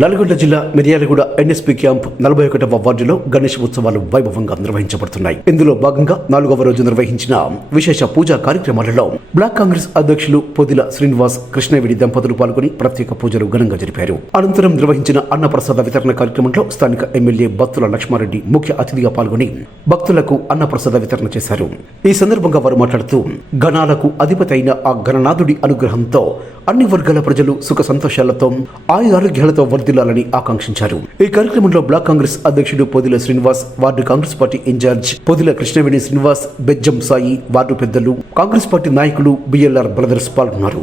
నల్గొండ జిల్లా Miryalaguda NSP camp నలభై ఒకటవ వార్డులో గణేష్ ఉత్సవాలు వైభవంగా నిర్వహించబడుతున్నాయి. ఇందులో భాగంగా నాలుగవ రోజు నిర్వహించిన విశేష పూజా కార్యక్రమాలలో బ్లాక్ కాంగ్రెస్ అధ్యక్షులు పొదిల శ్రీనివాస్ కృష్ణవేడి దంపతులు పాల్గొని ప్రత్యేక పూజలు ఘనంగా జరిపారు. అనంతరం నిర్వహించిన అన్నప్రసాద వితరణ కార్యక్రమంలో స్థానిక ఎమ్మెల్యే బత్తుల లక్ష్మారెడ్డి ముఖ్య అతిథిగా పాల్గొని భక్తులకు అన్నప్రసాద వితరణ చేశారు. ఈ సందర్భంగా వారు మాట్లాడుతూ గణాలకు అధిపతి అయిన ఆ గణనాథుడి అనుగ్రహంతో అన్ని వర్గాల ప్రజలు సుఖ సంతోషాలతో ఆయు ఆరోగ్యాలతో వర్ధిల్లాలని ఆకాంక్షించారు. ఈ కార్యక్రమంలో బ్లాక్ కాంగ్రెస్ అధ్యక్షుడు Podila Srinivas ward Congress party incharge Podila Krishnaveni Srinivas Bejjam Sai ward పెద్దలు కాంగ్రెస్ పార్టీ నాయకులు బిఎల్ఆర్ బ్రదర్స్ పాల్గొన్నారు.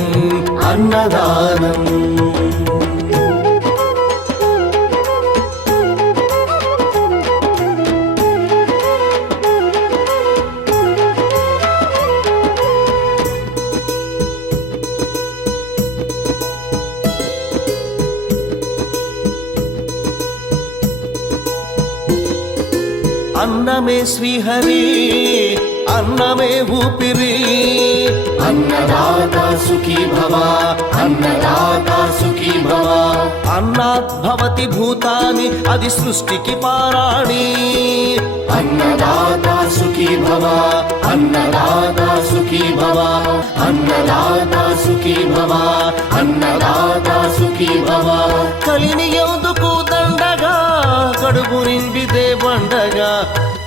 అన్నదానం అన్నమే శ్రీహరి అన్నమే ఊపిరి. అన్నదాత సుఖీ భవ అన్నదాత సుఖీ భవ. అన్నాత్ భవతి భూతాని అది సృష్టికి పారాణి. అన్నదాత సుఖీ భవ అన్నదాత సుఖీ భవ. అన్నదాత సుఖీ భవ అన్నదాత సుఖీ భవ. కలిని ఎందుకు దండగా కడుపు నిండితే పండగ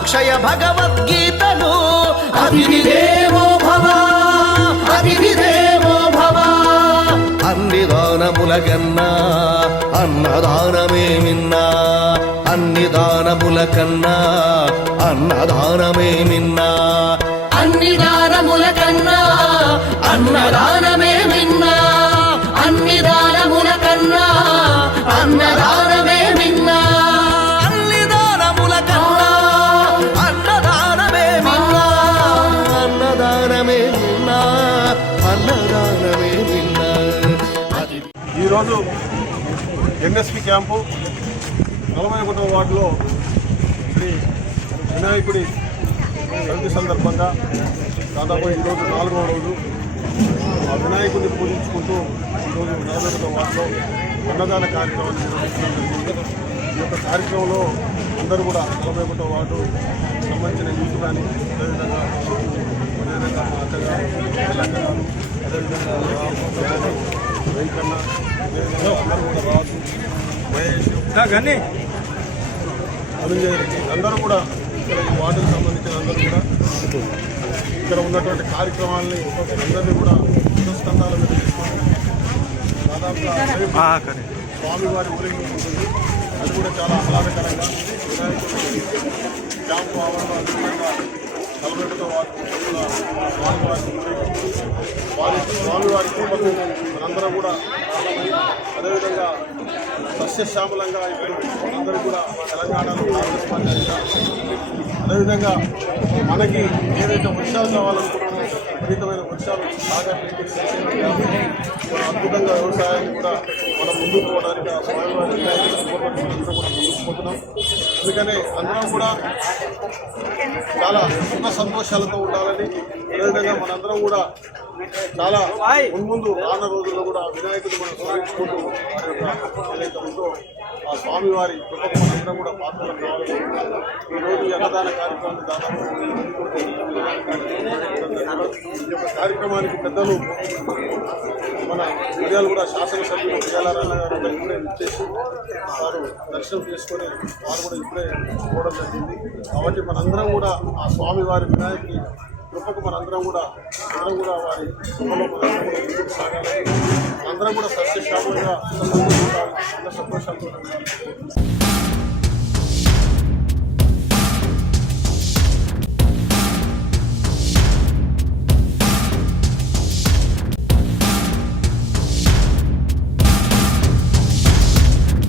అక్షయ భగవద్గీతలు అతిథి దేవో భవ అతిథి దేవో భవ. అన్ని దానముల కన్నా అన్నదానమే మిన్నా అన్ని దానముల కన్నా అన్నదానమే మిన్నా అన్ని దానముల కన్నా అన్నదానమే ఈరోజు ఎన్ఎస్పి క్యాంపు నలభై ఒకటవ వార్డులో శ్రీ వినాయకుడి జయంతి సందర్భంగా దాదాపు ఈరోజు నాలుగవ రోజు ఆ వినాయకుడిని పూజించుకుంటూ ఈరోజు నలభై ఒకటవ వార్డులో అన్నదాన కార్యక్రమం నిర్వహించడం జరిగింది. ఈ యొక్క కార్యక్రమంలో అందరూ కూడా నలభై వార్డు సంబంధించిన యూత్ కానీ అదేవిధంగా అదేవిధంగా మా అక్కగారు తెలంగాణ అదేవిధంగా వెంకన్న అందరూ కూడా రాజు మహేష్ అందరూ కూడా ఇక్కడ ఈ వార్డుకు సంబంధించిన అందరూ కూడా ఇక్కడ ఉన్నటువంటి కార్యక్రమాలని అందరినీ కూడా స్కందాల మీద దాదాపుగా రేపు స్వామివారి ఊరేగింపు ఉంటుంది. అది కూడా చాలా ఆహ్లాదకరంగా క్యాంపు వార్డు కూడా స్వామివారి ఊరేగింపు వారి స్వామివారి కృపకు మనందరం కూడా అదేవిధంగా సస్యశ్యామలంగా ఇప్పుడు అందరూ కూడా తెలంగాణలో కాంగ్రెస్ పార్టీ అదేవిధంగా మనకి ఏదైతే వర్షాలు కావాలనుకుంటున్నాం విపరీతమైన వర్షాలు సాగర్ అద్భుతంగా వ్యవసాయాన్ని కూడా మనం ముందుకు పోవడానికి ఆ స్వామివారి కూడా ముందుకు పోతున్నాం. అందుకనే అందరం కూడా చాలా సుఖ సంతోషాలతో ఉండాలని అదేవిధంగా మనందరం కూడా చాలా మున్ముందు రాన రోజుల్లో కూడా వినాయకుడు మనం స్మరించుకుంటూ వారి ఏదైతే ఉందో ఆ స్వామివారి కృపకు కూడా పాత్రలు కావాలి. ఈరోజు ఈ అన్నదాన కార్యక్రమాన్ని దాదాపు ఈ యొక్క కార్యక్రమానికి పెద్దలు మన మిర్యాలు కూడా శాసనసభ్యులు మిర్యాలరాన్న గారు కూడా ఇచ్చేసి వారు దర్శనం చేసుకొని వారు కూడా ఇప్పుడే పోవడం జరిగింది. కాబట్టి మనందరం కూడా ఆ స్వామివారి వినాయకుని కృపకు మనందరం కూడా అందరం కూడా వారి కృపలో మనందరం కూడా ముందుకు సాగాలి. అందరం కూడా సస్యశ్యామలంగా సంతోషంగా సంతోషాలతో ఉండాలి.